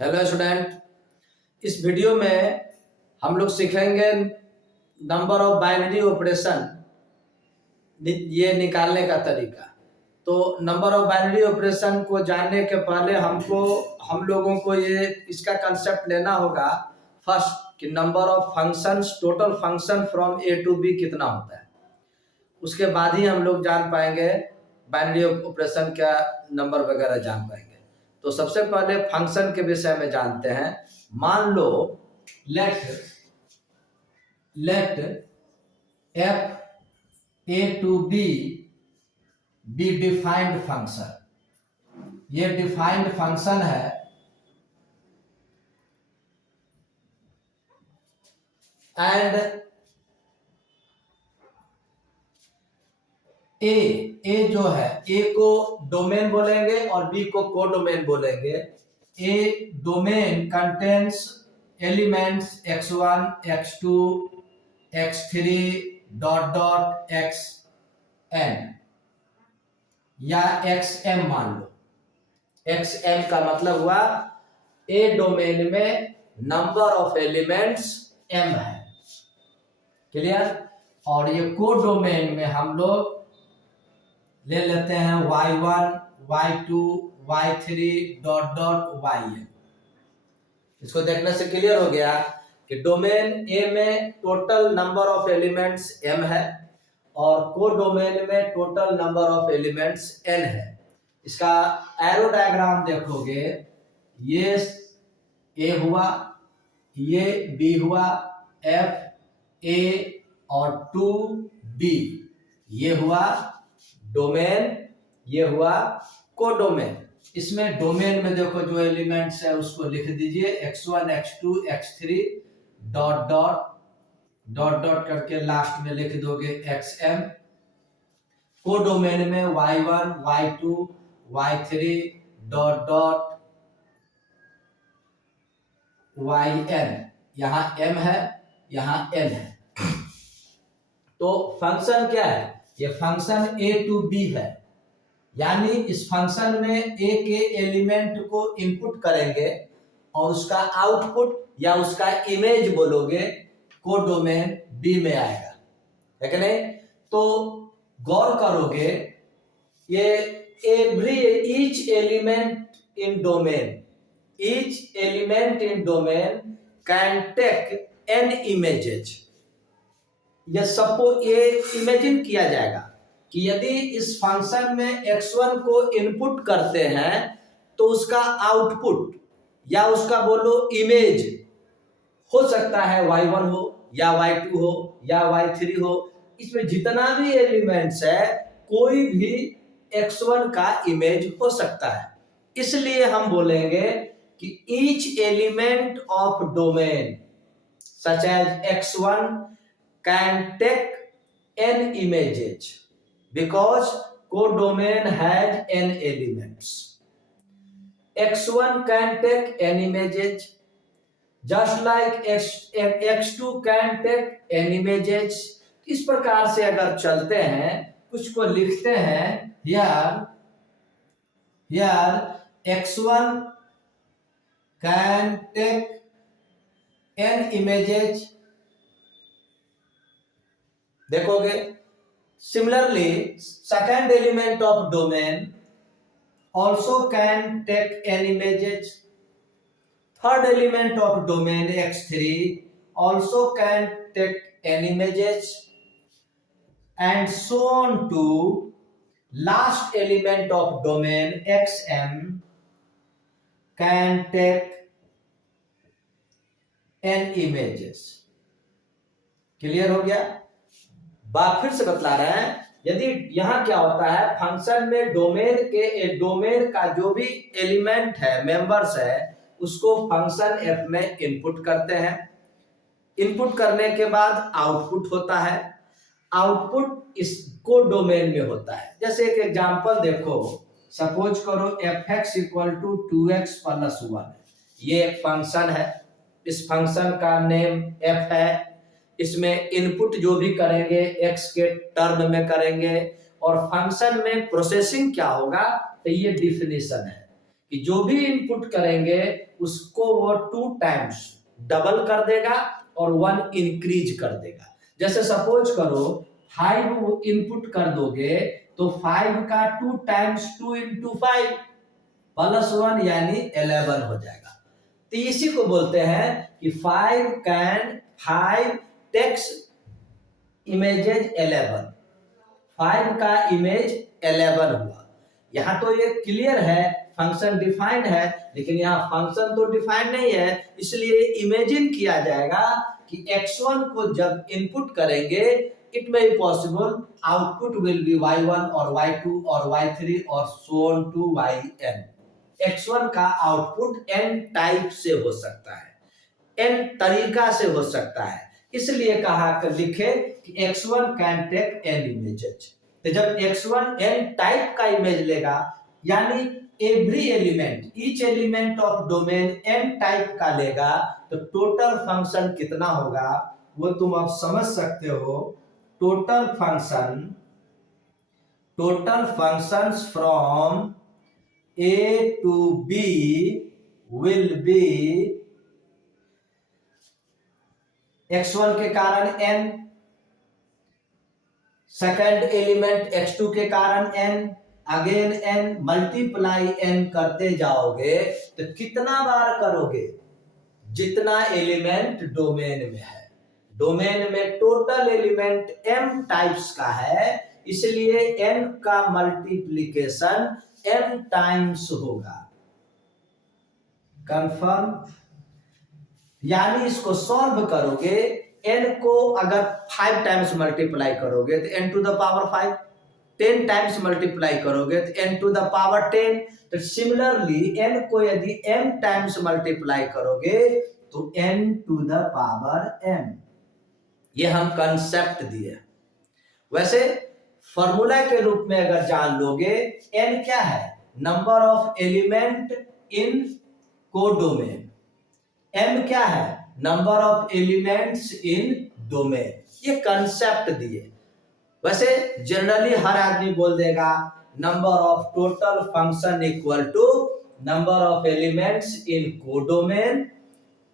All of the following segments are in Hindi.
हेलो स्टूडेंट, इस वीडियो में हम लोग सीखेंगे नंबर ऑफ बाइनरी ऑपरेशन ये निकालने का तरीका। तो नंबर ऑफ बाइनरी ऑपरेशन को जानने के पहले हम लोगों को ये इसका कंसेप्ट लेना होगा फर्स्ट कि number of functions, total function from A to B कितना होता है। उसके बाद ही हम लोग जान पाएंगे बाइनरी ऑपरेशन का नंबर वगैरह जान पाएंगे। तो सबसे पहले फंक्शन के विषय में जानते हैं। मान लो let F A to B defined function. ये डिफाइंड फंक्शन है एंड ए जो है, ए को डोमेन बोलेंगे और बी को कोडोमेन बोलेंगे। A domain contains elements x1, x2, x3 dot dot xn या xm मान लो। xm का मतलब हुआ ए डोमेन में नंबर ऑफ एलिमेंट्स m है। क्लियर? और ये कोडोमेन में हम लोग ले लेते हैं y1, y2, y3 dot dot yn। इसको देखने से क्लियर हो गया कि डोमेन ए में total number of elements m है और कोडोमेन में total number of elements n है। इसका एरो डायग्राम देखोगे, ये a हुआ, ये b हुआ, f a और 2b ये हुआ डोमेन, ये हुआ कोडोमेन। इसमें डोमेन में देखो जो एलिमेंट्स है उसको लिख दीजिए x1, x2, x3 dot dot dot dot करके लास्ट में लिख दोगे xm। कोडोमेन में y1, y2, y3 dot dot yn। यहां m है, यहां n है। तो फंक्शन क्या है? ये फंक्शन ए टू बी है, यानी इस फंक्शन में ए के एलिमेंट को इनपुट करेंगे और उसका आउटपुट या उसका इमेज बोलोगे कोडोमेन बी में आएगा, है कि नहीं? तो गौर करोगे, ये each element in domain can take n images. ये इमेजिन किया जाएगा कि यदि इस फंक्शन में x1 को इनपुट करते हैं तो उसका आउटपुट या उसका बोलो इमेज हो सकता है y1 हो या y2 हो या y3 हो। इसमें जितना भी एलिमेंट्स है कोई भी x1 का इमेज हो सकता है। इसलिए हम बोलेंगे कि each element of domain such as x1 can take n images because codomain has n elements. x1 can take n images just like x2 can take n images. इस प्रकार से अगर चलते हैं, कुछ को लिखते हैं here x1 can take n images। देखोगे similarly second element of domain also can take n images। Third element of domain x3 also can take n images and so on to last element of domain xm can take n images। Clear हो गया? बात फिर से बतला रहे हैं। यदि यहां क्या होता है, फंक्शन में डोमेन का जो भी एलिमेंट है, मेंबर्स है, उसको फंक्शन एफ में इनपुट करते हैं। इनपुट करने के बाद आउटपुट होता है। आउटपुट इसको डोमेन में होता है। जैसे एक एग्जांपल देखो, सपोज करो fx equal to 2x plus 1। ये एक फंक्शन है, इस फंक्शन का नेम f है। इसमें इनपुट जो भी करेंगे x के टर्म में करेंगे और फंक्शन में प्रोसेसिंग क्या होगा, तो ये डिफिनेशन है कि जो भी इनपुट करेंगे उसको वो 2 टाइम्स डबल कर देगा और 1 इंक्रीज कर देगा। जैसे सपोज करो 5 इनपुट कर दोगे तो 5 का 2 टाइम्स 2 इंटू 5 प्लस 1 यानी 11 हो जाएगा। तो इसी को बोलते हैं कि 5 टेक्स इमेजेज 11, 5 का इमेज 11 हुआ। यहां तो ये क्लियर है, फंक्शन डिफाइंड है, लेकिन यहाँ फंक्शन तो डिफाइंड नहीं है, इसलिए इमेजिन किया जाएगा कि x1 को जब इनपुट करेंगे it may be possible output will be y1 और y2 और y3 और so on to yn। x1 का आउटपुट n टाइप से हो सकता है, n तरीका से हो सकता है, इसलिए कहा कर लिखे कि x1 can take n images. तो जब x1 n टाइप का इमेज लेगा यानी every element each element of domain n type का लेगा तो टोटल फंक्शन कितना होगा वो तुम अब समझ सकते हो। Total functions from a to b will be x1 के कारण n, सेकंड एलिमेंट x2 के कारण n, again n, multiply n करते जाओगे तो कितना बार करोगे, जितना एलिमेंट डोमेन में है। डोमेन में टोटल एलिमेंट m टाइप्स का है, इसलिए n का मल्टीप्लिकेशन m टाइम्स होगा। कंफर्म? यानी इसको सॉल्व करोगे, n को अगर 5 टाइम्स मल्टीप्लाई करोगे तो n to the power 5, 10 times multiply करोगे तो n टू द पावर 10। तो सिमिलरली n को यदि m टाइम्स मल्टीप्लाई करोगे तो n to the power m। ये हम कंसेप्ट दिए। वैसे फॉर्मूला के रूप में अगर जान लोगे, n क्या है, number of element in codomain, m क्या है, number of elements in domain. ये कंसेप्ट दिए। वैसे जनरली हर आदमी बोल देगा number of total function equal to number of elements in codomain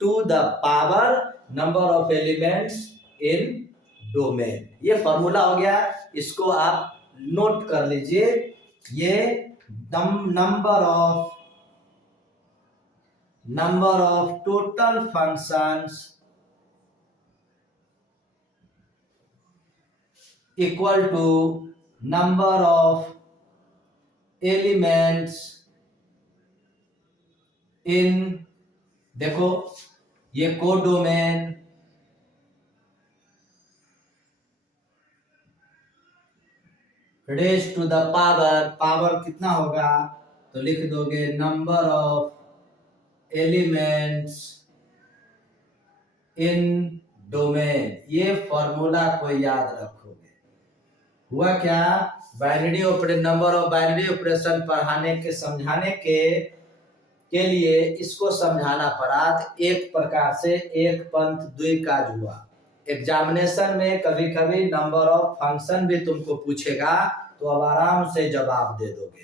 to the power number of elements in domain. ये फॉर्मूला हो गया, इसको आप नोट कर लीजिए। ये number of total functions equal to number of elements in, देखो ये codomain, raise to the power कितना होगा तो लिख दोगे number of elements in domain. ये फॉर्मूला को याद रखोगे। हुआ क्या, binary operation, number of binary operation पढ़ाने के समझाने के लिए इसको समझाना पड़ा। तो एक प्रकार से एक पंथ दुई काज हुआ। एग्जामिनेशन में कभी कभी नंबर ऑफ फंक्शन भी तुमको पूछेगा तो अब आराम से जवाब दे दोगे।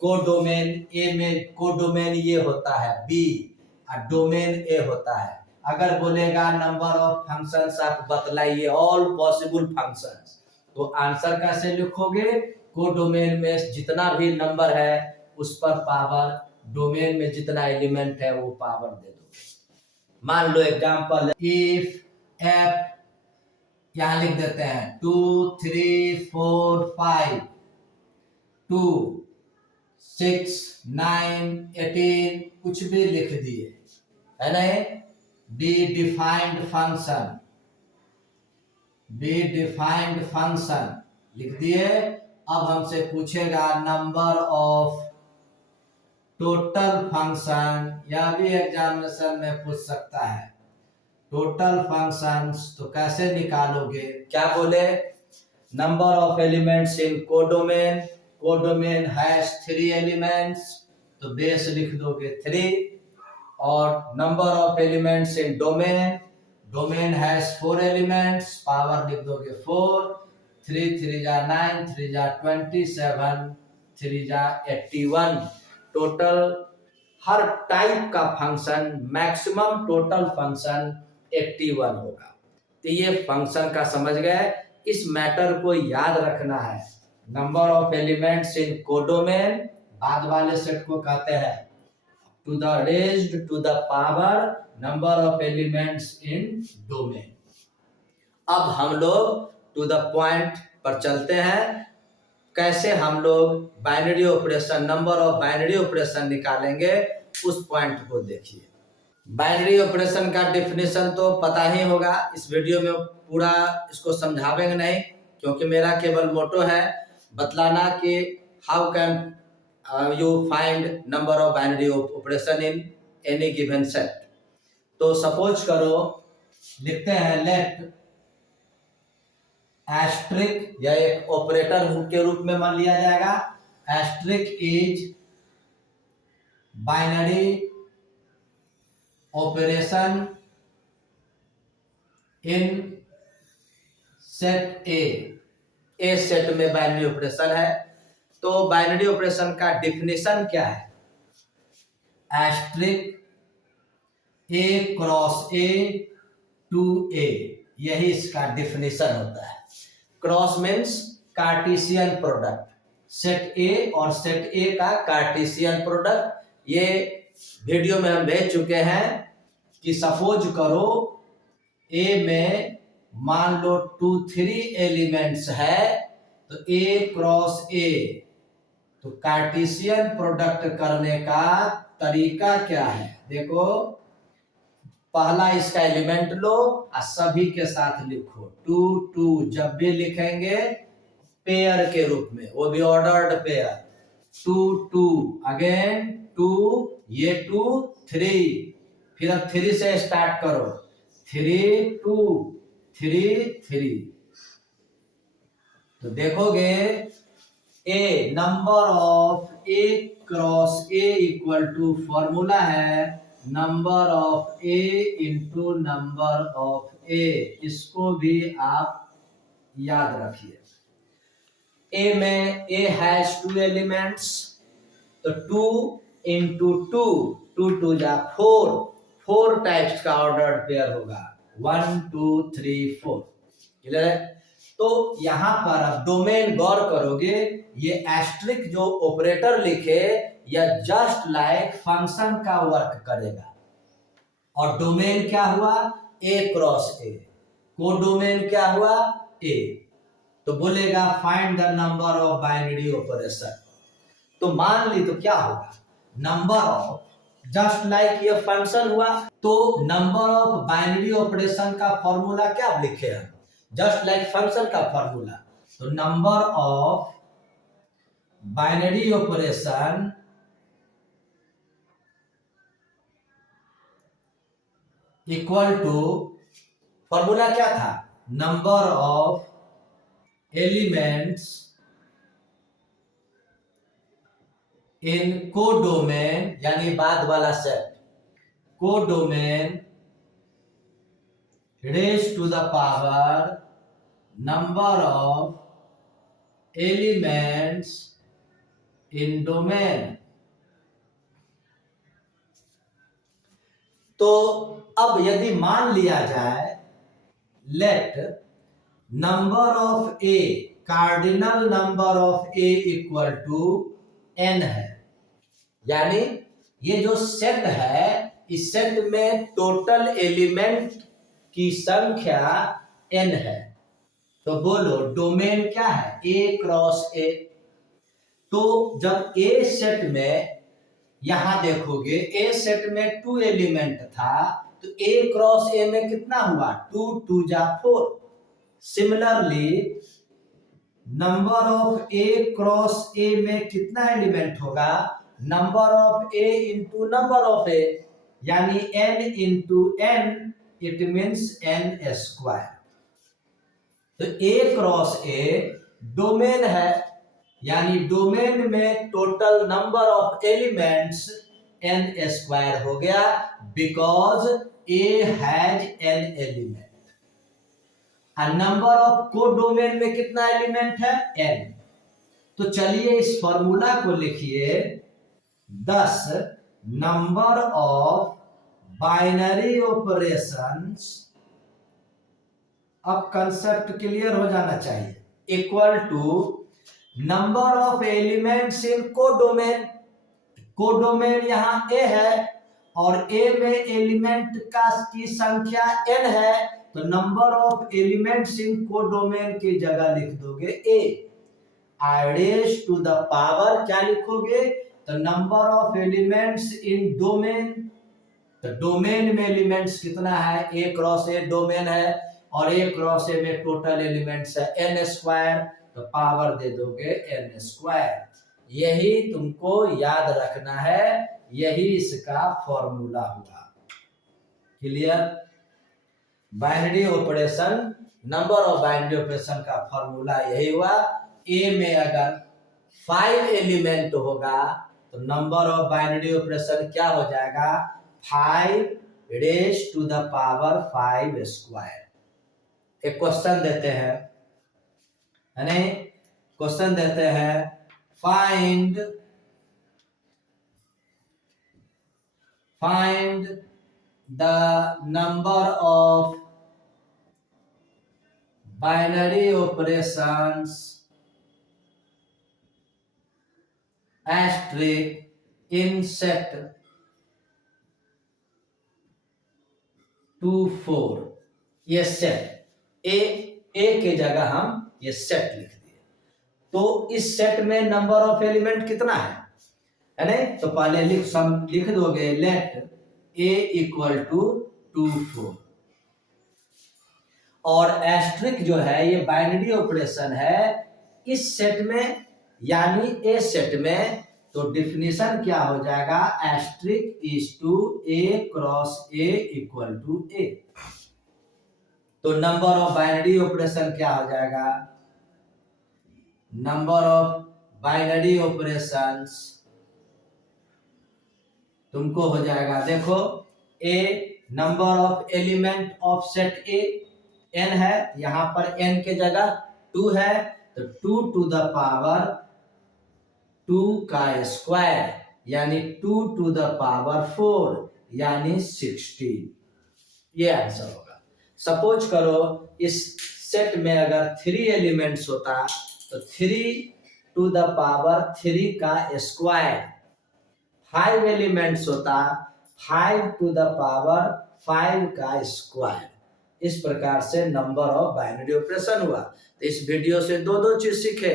कोडोमेन ए में कोडोमेन ये होता है बी और डोमेन ए होता है। अगर बोलेगा नंबर ऑफ फंक्शंस आप बतलाइए ऑल पॉसिबल फंक्शंस, तो आंसर कैसे लिखोगे, कोडोमेन में जितना भी नंबर है उस पर पावर, डोमेन में जितना एलिमेंट है वो पावर दे दोगे। मान लो एग्जांपल, इफ एफ यहां लिख देते हैं 2 3 4 5 2 6 9 18 कुछ भी लिख दिए, है ना। बी डिफाइंड फंक्शन लिख दिए। अब हमसे पूछेगा नंबर ऑफ टोटल फंक्शन, या भी एग्जामिनेशन में पूछ सकता है टोटल फंक्शंस, तो कैसे निकालोगे, क्या बोले, number of elements in codomain has 3 elements, तो बेस लिख दोगे 3, और number of elements in domain has 4 elements, power लिख दोगे 4, 3 3 जा 9, 3 जा 27, 3 जा 81, टोटल हर टाइप का फंक्शन मैक्सिमम टोटल फंक्शन 81 होगा। तो ये फंक्शन का समझ गए। इस मैटर को याद रखना है। Number of elements in codomain, बाद वाले सेट को कहते हैं to the raised to the power number of elements in domain. अब हम लोग टू द पॉइंट पर चलते हैं। कैसे हम लोग binary operation, number of binary operation निकालेंगे, उस पॉइंट को देखिए। बाइनरी ऑपरेशन का डेफिनेशन तो पता ही होगा। इस वीडियो में पूरा इसको समझावेंगे नहीं, क्योंकि मेरा केवल मोटो है बतलाना कि how can you find number of binary operation in any given set. तो सपोज करो, लिखते हैं लेट एस्ट्रिक, या एक ऑपरेटर के रूप में मान लिया जाएगा। Asterisk is binary operation in set A set में बाइनरी ऑपरेशन है। तो बाइनरी ऑपरेशन का डिफिनेशन क्या है? Asterisk A cross A to A, यही इसका डिफिनेशन होता है। Cross means Cartesian product, set A और सेट ए का कार्टेशियन प्रोडक्ट। ये वीडियो में हम भेज चुके हैं कि सपोज करो ए में मान लो 2 3 एलिमेंट्स है, तो ए क्रॉस ए, तो कार्टेशियन प्रोडक्ट करने का तरीका क्या है? देखो, पहला इसका एलिमेंट लो और सभी के साथ लिखो 2 2। जब भी लिखेंगे पेयर के रूप में, वो भी ऑर्डर्ड पेयर, 2 2 अगेन 2, ये 2 3, फिर अब 3 से स्टार्ट करो, 3 2 3 3। तो देखोगे A number of A cross A equal to, formula है number of A into number of A. इसको भी आप याद रखिए। ए में ए हैज 2 एलिमेंट्स, तो 2 इंटू 2, 2 2 जा 4, 4 टाइप्स का ऑर्डर्ड पेयर होगा, 1 2 3 4। क्लियर है? तो यहां पर अब डोमेन गौर करोगे, ये एस्ट्रिक जो ऑपरेटर लिखे या जस्ट लाइक फंक्शन का वर्क करेगा। और डोमेन क्या हुआ? ए क्रॉस ए। कोडोमेन क्या हुआ? ए। तो बोलेगा find the number of binary operation. तो मान ली तो क्या होगा? नंबर ऑफ, जस्ट लाइक ये फंक्शन हुआ, तो नंबर ऑफ बाइनरी ऑपरेशन का फॉर्मूला क्या लिखे हैं? जस्ट लाइक फंक्शन का फॉर्मूला। तो number of binary operation equal to, formula क्या था? Number of elements in codomain, यानी बाद वाला set, codomain raise to the power number of elements in domain. तो अब यदि मान लिया जाए let number of A, cardinal number of A equal to n है, यानी ये जो सेट है, इस सेट में टोटल एलिमेंट की संख्या n है। तो बोलो डोमेन क्या है? ए क्रॉस ए। तो जब ए सेट में, यहां देखोगे ए सेट में 2 एलिमेंट था, तो ए क्रॉस ए में कितना हुआ? 2 2 जा 4। Similarly number of A cross A में कितना एलिमेंट होगा? Number of A into number of A, यानी n into n, it means n square. तो ए क्रॉस ए डोमेन है, यानी डोमेन में total number of elements n square हो गया, because A has n element. Number of codomain में कितना एलिमेंट है? n। तो चलिए इस फॉर्मूला को लिखिए 10 नंबर ऑफ बाइनरी ऑपरेशंस, अब कंसेप्ट क्लियर हो जाना चाहिए, equal to number of elements in codomain. Codomain यहां ए है और ए में एलिमेंट की संख्या n है, तो number of elements in codomain की जगह लिख दोगे ए। रेज टू द पावर क्या लिखोगे, तो number of elements in domain. तो डोमेन में एलिमेंट्स कितना है, ए क्रॉस ए डोमेन है और ए क्रॉस ए में टोटल एलिमेंट्स है n स्क्वायर, तो पावर दे दोगे n स्क्वायर। यही तुमको याद रखना है, यही इसका फॉर्मूला हुआ। Clear? Binary operation, number of binary operation का फॉर्मूला यही हुआ। ए में अगर 5 एलिमेंट होगा तो नंबर ऑफ बाइनरी ऑपरेशन क्या हो जाएगा, 5 raise to the power 5 square. एक क्वेश्चन देते हैं, यानी क्वेश्चन देते हैं, find the number of binary operations asterisk in set 2 4। ये सेट ए के जगह हम ये सेट लिख दिए। तो इस सेट में नंबर ऑफ एलिमेंट कितना है नहीं, तो पहले लिख दोगे लेट ए इक्वल टू 2 4। और एस्ट्रिक जो है ये बाइनरी ऑपरेशन है इस सेट में, यानी ए सेट में। तो डिफिनीशन क्या हो जाएगा, asterisk is to A cross A equal to A. तो नंबर ऑफ बाइनरी ऑपरेशन क्या हो जाएगा, नंबर ऑफ बाइनरी ऑपरेशंस तुमको हो जाएगा, देखो a number of element of set A n है, यहां पर n के जगह 2 है, तो 2 टू द पावर 2 का स्क्वायर, यानी 2 टू द पावर 4 यानी 16। ये आंसर होगा। सपोज करो इस सेट में अगर 3 एलिमेंट्स होता तो 3 टू द पावर 3 का स्क्वायर। 5 एलिमेंट्स होता 5 टू द पावर 5 का स्क्वायर। इस प्रकार से नंबर ऑफ बाइनरी ऑपरेशन हुआ। तो इस वीडियो से दो चीज सीखे,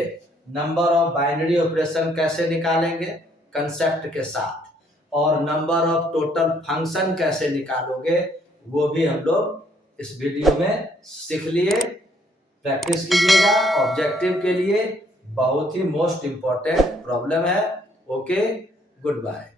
नंबर ऑफ बाइनरी ऑपरेशन कैसे निकालेंगे कंसेप्ट के साथ, और नंबर ऑफ टोटल फंक्शन कैसे निकालोगे वो भी हम लोग इस वीडियो में सीख लिए। प्रैक्टिस कीजिएगा, ऑब्जेक्टिव के लिए बहुत ही मोस्ट इंपॉर्टेंट प्रॉब्लम है। Okay, good bye.